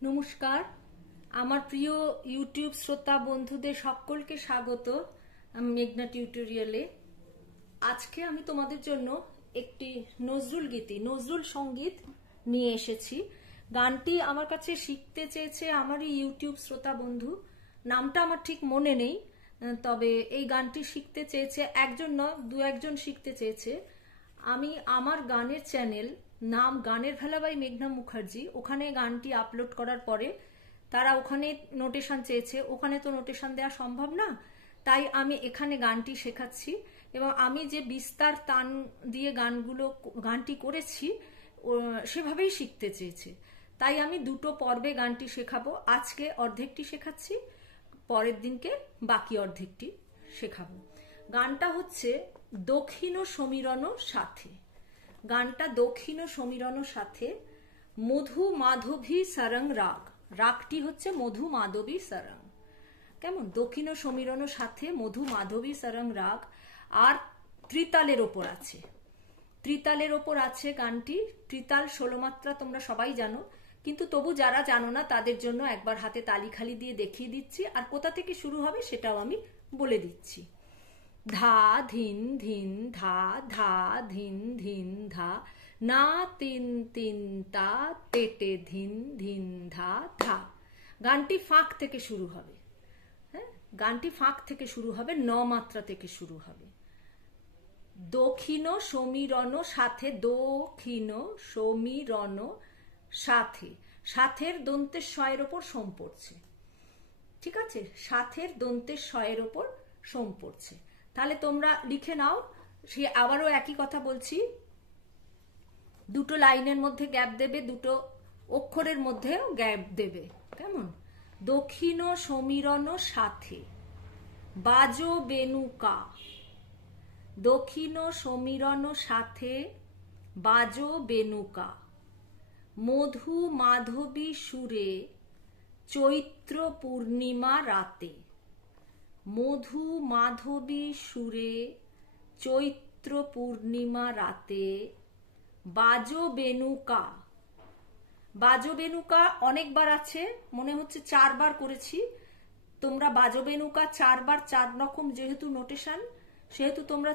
নমস্কার, আমার প্রিয় ইউটিউব শ্রোতা বন্ধুদের সকলকে স্বাগত মেঘনা টিউটোরিয়ালে। আজকে আমি তোমাদের জন্য একটি নজরুল সঙ্গীত নিয়ে এসেছি। গানটি আমার কাছে শিখতে চেয়েছে আমারই ইউটিউব শ্রোতা বন্ধু, নামটা আমার ঠিক মনে নেই, তবে এই গানটি শিখতে চেয়েছে একজন নয়, দু একজন শিখতে চেয়েছে। আমি আমার গানের চ্যানেল নাম গানের ভেলা বাই মেঘনা মুখার্জি, ওখানে গানটি আপলোড করার পরে তারা ওখানে নোটেশন চেয়েছে। ওখানে তো নোটেশন দেওয়া সম্ভব না, তাই আমি এখানে গানটি শেখাচ্ছি এবং আমি যে বিস্তার তান দিয়ে গানটি করেছি সেভাবেই শিখতে চেয়েছে। তাই আমি দুটো পর্বে গানটি শেখাবো। আজকে অর্ধেকটি শেখাচ্ছি, পরের দিনকে বাকি অর্ধেকটি শেখাবো। গানটা হচ্ছে দক্ষিণ সমীরণ সাথে। গানটা দক্ষিণ সমীরণ সাথে, মধু মাধবী সারং রাগ। রাগটি হচ্ছে মধু মাধবী সারং। কেমন? দক্ষিণ সমীরণ সাথে মধু মাধবী সারং রাগ। আর ত্রিতালের ওপর আছে, ত্রিতালের ওপর আছে গানটি। ত্রিতাল 16 মাত্রা তোমরা সবাই জানো, কিন্তু তবু যারা জানো না তাদের জন্য একবার হাতে তালি খালি দিয়ে দেখিয়ে দিচ্ছি, আর কোথা থেকে শুরু হবে সেটাও আমি বলে দিচ্ছি। ধা ধিন ধিন ধা, ধা ধিন ধিন ধা, না তিন তিন তা, তেটে ধিন ধিন ধা ধা। গানটি ফাঁক থেকে শুরু হবে। হ্যাঁ, গানটি ফাঁক থেকে শুরু হবে, 9 মাত্রা থেকে শুরু হবে। দক্ষিণ সমীরণ সাথে, দক্ষিণ সমীরণ সাথে, সাথের দন্তের শয়ের ওপর সোম পড়ছে। ঠিক আছে, সাথের দন্তের শয়ের ওপর সোম পড়ছে। তাহলে তোমরা লিখে নাও। সে আবারও একই কথা বলছি, দুটো লাইনের মধ্যে গ্যাপ দেবে, দুটো অক্ষরের মধ্যেও গ্যাপ দেবে। কেমন? দক্ষিণ সমীরণ সাথে, বাজো বেনুকা। দক্ষিণ সমীরণ সাথে, বাজো বেনুকা, মধু মাধবী সুরে, চৈত্র পূর্ণিমা রাতে। মধু মাধবী সুরে, চৈত্র পূর্ণিমা রাতে, বাজো বেনুকা। বাজো বেনুকা অনেকবার আছে, মনে হচ্ছে 4 বার করেছি। তোমরা বাজো বেনুকা 4 বার, 4 রকম যেহেতু নোটেশন, সেহেতু তোমরা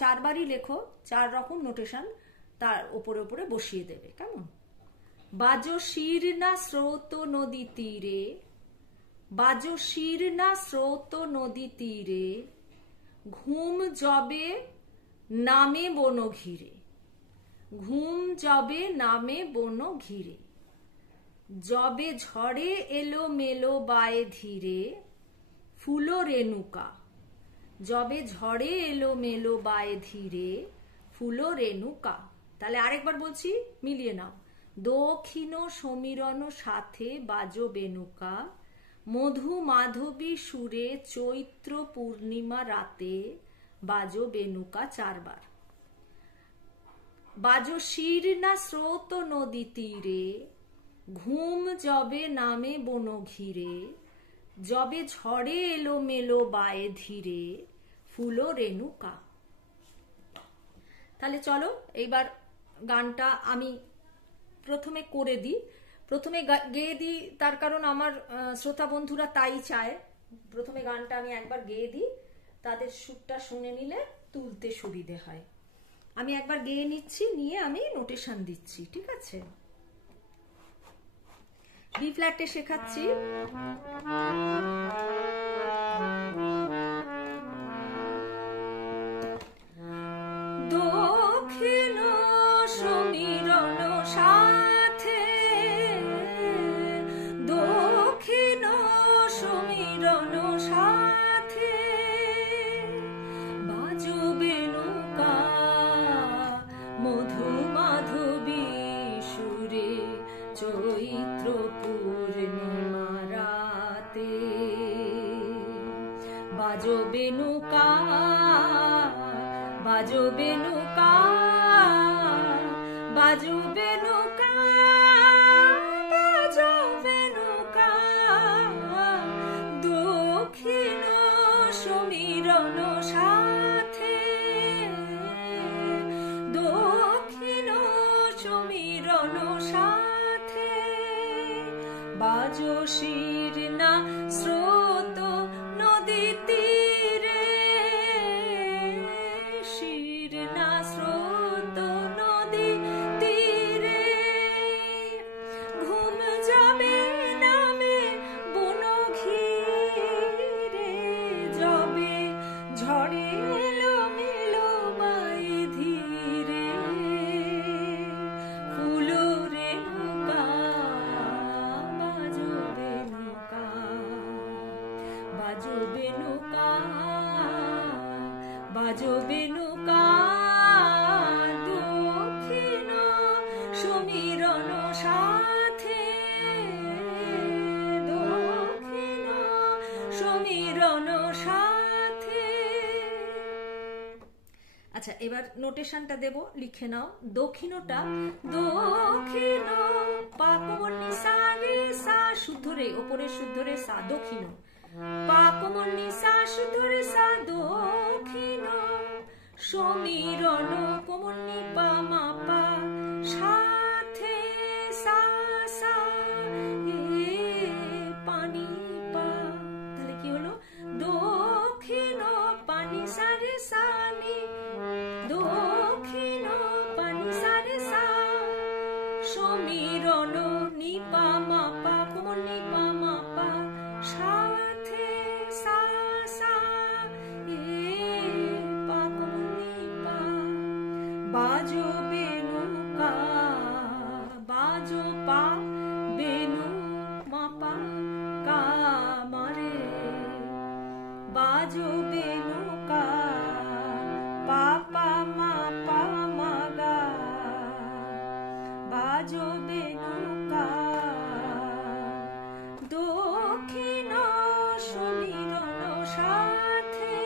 4 বারই লেখো, 4 রকম নোটেশন তার উপরে উপরে বসিয়ে দেবে। কেমন? বাজো শীর্ণা স্রোত নদী তীরে, বাজো শীর্ণা স্রোত নদী তীরে, ঘুম যবে নামে বন ঘিরে। ঘুম যবে নামে বন ঘিরে, যবে ঝড়ে এলো মেলো বায়ে ধীরে, ফুলো রেণুকা। যবে ঝড়ে এলো মেলো বায়ে ধীরে, ফুলো রেণুকা। তাহলে আরেকবার বলছি, মিলিয়ে নাও। দক্ষিণ সমীরণ সাথে, বাজো বেনুকা, মধু মাধবী সুরে, চৈত্র পূর্ণিমা রাতে, বাজো বেনুকা 4 বার। বাজো শীর্ণা স্রোত নদী তীরে, ঘুম যবে নামে বন ঘিরে, যবে ঝড়ে এলো মেলো বায়ে ধীরে, ফুলো রেণুকা। তাহলে চলো এইবার গানটা আমি প্রথমে করে দিই, প্রথমে গেয়ে দিই, তার কারণ আমার শ্রোতা বন্ধুরা তাই চায়। প্রথমে গানটা আমি একবার গেয়ে দিই, তাদের সুরটা শুনে নিলে তুলতে সুবিধে হয়। আমি একবার গেয়ে নিচ্ছি, নিয়ে আমি নোটেশন দিচ্ছি। ঠিক আছে, বি ফ্ল্যাটে শেখাচ্ছি। দক্ষিণ সমীরণ সাথে, দক্ষিণ সমীরণ সাথে, বাজো বেনুকা, মধু মাধবী সুরে, চৈত্র পূর্ণিমা রাতে, বাজো বেনুকা, বাজো বেনুকা, বাজো বেনুকা, বাজো বেনুকা, দক্ষিণ সমীরণ সাথে, দক্ষিণ সমীরণ সাথে, বাজো শির না স্রোত নদী তীরে, শির না স্রোত নদী তীরে, ঘুম যাবে নামে বন ঘিরে, যাবে ঝড়ে এলো মেলো বাই ধীরে, ফুলরে নৌকা বাজবে নৌকা, বাজবে নৌকা, বাজবে নৌকা, দক্ষিণ সমীরণ সাথে, দক্ষিণ সমীরণ সাথে। আচ্ছা, এবার নোটেশনটা দেব, লিখে নাও। দক্ষিণটা দক্ষিণ, পা কোমল নি সা রে সা, শুদ্ধ রে, ওপরে শুদ্ধ রে সা, দক্ষিণ, পা কোমল নি সা শুদ্ধ রে সা, দক্ষিণ সমীরণ কোমল নি পা মা পা, সাথে সা সা এ পানি পা। তাহলে কি হলো? দক্ষিণ পানি সা রে সা নি, দক্ষিণ পানি সা রে সা, সমীরণ নি পা মা পা কোমল নি পা মা পা, সাথে সা সা এ পা কোমল নি পা। বাজো বেনুকা, বাজো পা বেনু মা পা কা মারে, বাজো বেনুকা পা পা মা পা মা গা, বাজো বেনুকা, দক্ষিণ সমীরণ সাথে,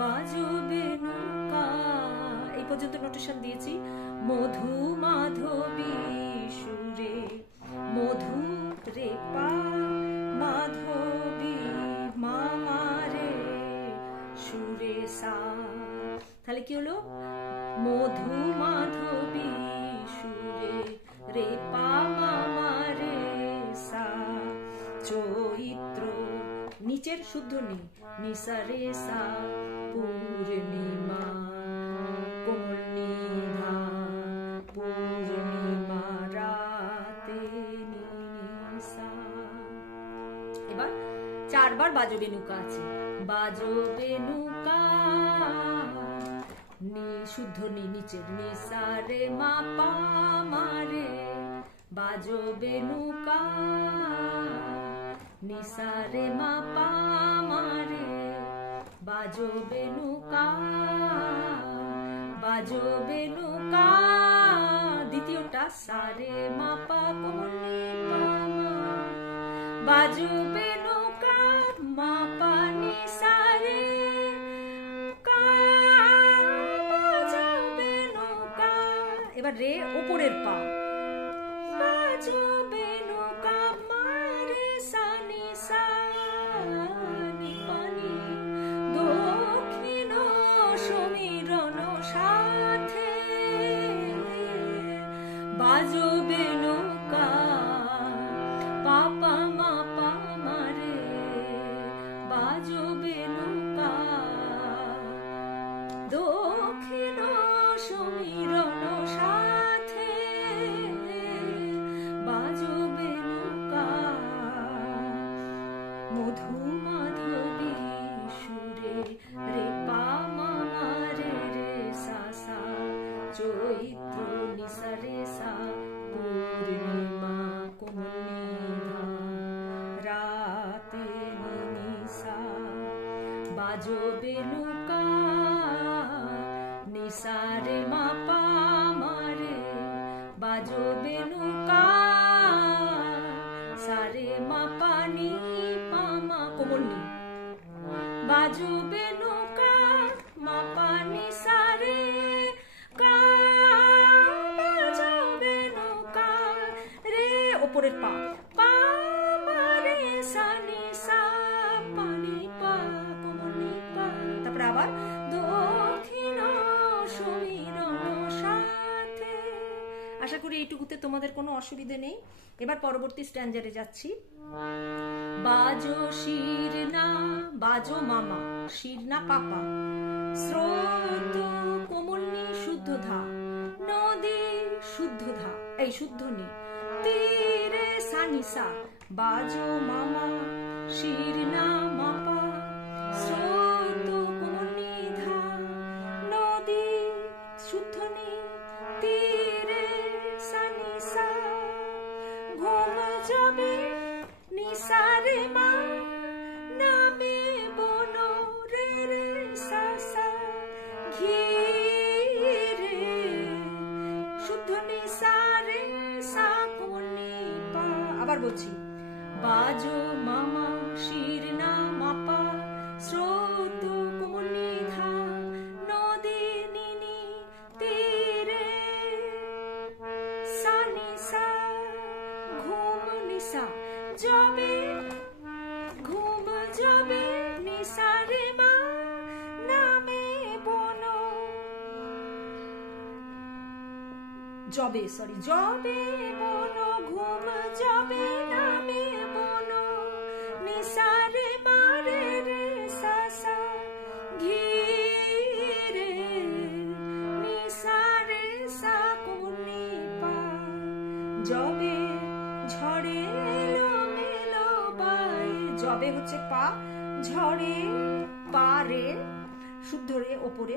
বাজো বেনুকা। এই পর্যন্ত নোটেশন দিয়েছি। মধু মাধবী সুরে, মধু রে পা, মাধবী মামা রে সুরে সা। তাহলে কি হলো? মধু মাধবী সুরে রে পা মামা রে সা, চৈত্র নিচের শুদ্ধ নি, নিসা রে সা, পূর্ণিমা কোমল নিধা, পূর্ণিমা রাতে নিসা। এবার চারবার বাজো বেনুকা আছে। বাজো বেনুকা, নি শুদ্ধ নি নিচের, নিসা রে মা পা মা রে, বাজো বেনুকা, নিসা রে মা পা মা রে, বাজো বেনুকা, বাজো বেনুকা। দ্বিতীয়টা সা রে মা পা কোমল নি পা মা, বাজো বেনুকা মা পা নি সা রে কা, বাজো বেনুকা। এবার রে ওপরের পা, বাজো বেনুকা মা রে সা নি সা নি পা নি, দক্ষিণ সমীরণ সাথে, বাজো বেনুকা পা পা মা পা মা রে, বাজো বেনুকা, দক্ষিণ সমীরণ সাথে, বাজো বেনুকা। মধু মাধবী সুরে রে পা মামা রে রে সা সা, চৈত্র নিসা রে সা, পূর্ণিমা কোমল নিধা, রাতে নিসা, বাজো বেনুকা, নিসা রে মা পা মা রে, বাজো বেনুকা, সা রে মা পা নি পা মা কোমল নি, বাজো বেনুকা মা পা নি সা রে কা, বাজো বেনুকা রে ওপরের পা, পা মা রে সা নি সা, পা নি পা কোমল নি পা। তারপরে আবার দক্ষিণ সমীরণ সাথে। আশা করি এইটুকুতে তোমাদের কোনো অসুবিধে নেই। এবার পরবর্তী স্ট্যান্ডারে যাচ্ছি। বাজো শির না, বাজো মামা, শির না পাপা, স্রোত কোমলনি শুদ্ধ ধা, নদী শুদ্ধ ধা, এই শুদ্ধ নি, তীরে সানিসা, বাজো মামা, শির না মাপা, স্রোত কোমলনি ধা, নদী শুদ্ধ নি, তীরে সানিসা, ঘুম যাবে নিসারে মা, নামে বনো রে রে সা সা, ঘিরে শুদ্ধ নিসারে সা কোনি পা। আবার বলছি, বাজো মামা, শির না মাপা, স্রোত কোমলনি ধা, নদী নিনি, তীরে সানি সা, ঘুম নিসা যাবে, ঘুম যাবে নিসারে মা, নামে বনো জবে, সরি জবে বনো, ঘুম যাবে নামে বনো, নিসারে মা রে রে সা সা, ঘিরে নিসারে সা কোনি পা। জবে ঝড়ে এলো মেলো বায়ে, জবে হচ্ছে পা, ঝড়ে পা রে শুদ্ধ রে ওপরে,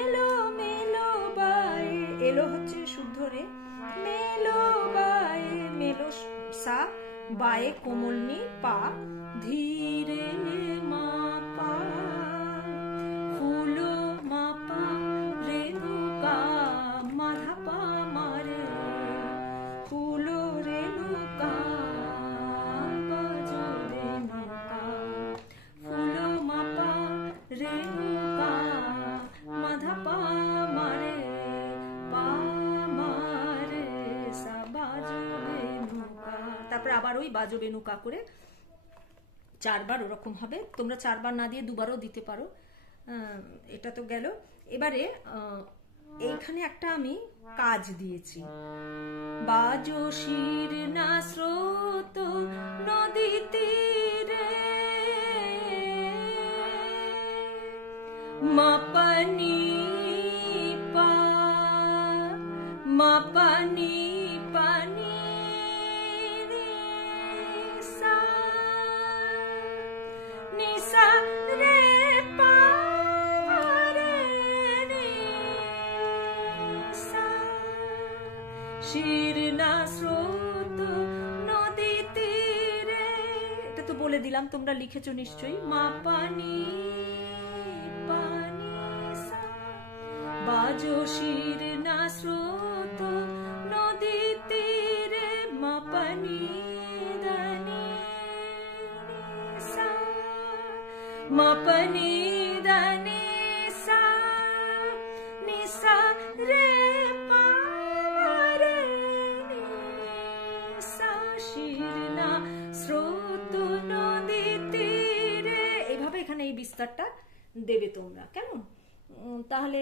এলো মেলো বায়ে, এলো হচ্ছে শুদ্ধ রে, মেলো বায়ে, মেলো সা, বায়ে কোমলনি পা, ধীরে মাপা, ফুলো মাপা, রেণুকা মাধাপা মারে, ফুলো রেণুকা বাজো রেণুকা, ফুলো মাপা রেণুকা মাধাপা মারে, পা মারে সা, বাজো রেণুকা। তারপরে আবার ওই বাজো রেণুকা করে 4 বার ওরকম হবে। তোমরা 4 বার না দিয়ে 2 বারও দিতে পারো। এটা তো গেল। এবারে এইখানে একটা আমি কাজ দিয়েছি, বাজো শির না স্রোত নদী তীরে, মাপানি পা, মাপানি পানি সা, নিসা রে পা রে নি সা, শির না স্রোত নদী তীরে। এটা তো বলে দিলাম, তোমরা লিখেছো নিশ্চয়ই। মা পানি পানি সা, বাজো শির না স্রোত নদী তীরে, মা পানি দানি সা, মা পানি দানি সা, নিসা রে পা রে নি সা, শির না স্রোত নদী তীরে। এইভাবে এখানে এই বিস্তারটা দেবে তোমরা, কেমন? তাহলে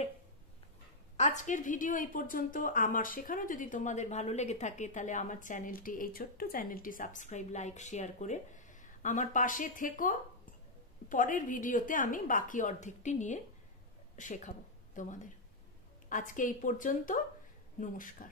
আজকের ভিডিও এই পর্যন্ত। আমার শেখানো যদি তোমাদের ভালো লেগে থাকে, তাহলে আমার চ্যানেলটি, এই ছোট্ট চ্যানেলটি সাবস্ক্রাইব, লাইক, শেয়ার করে আমার পাশে থেকো। পরের ভিডিওতে আমি বাকি অর্ধেকটি নিয়ে শেখাবো তোমাদের। আজকে এই পর্যন্ত, নমস্কার।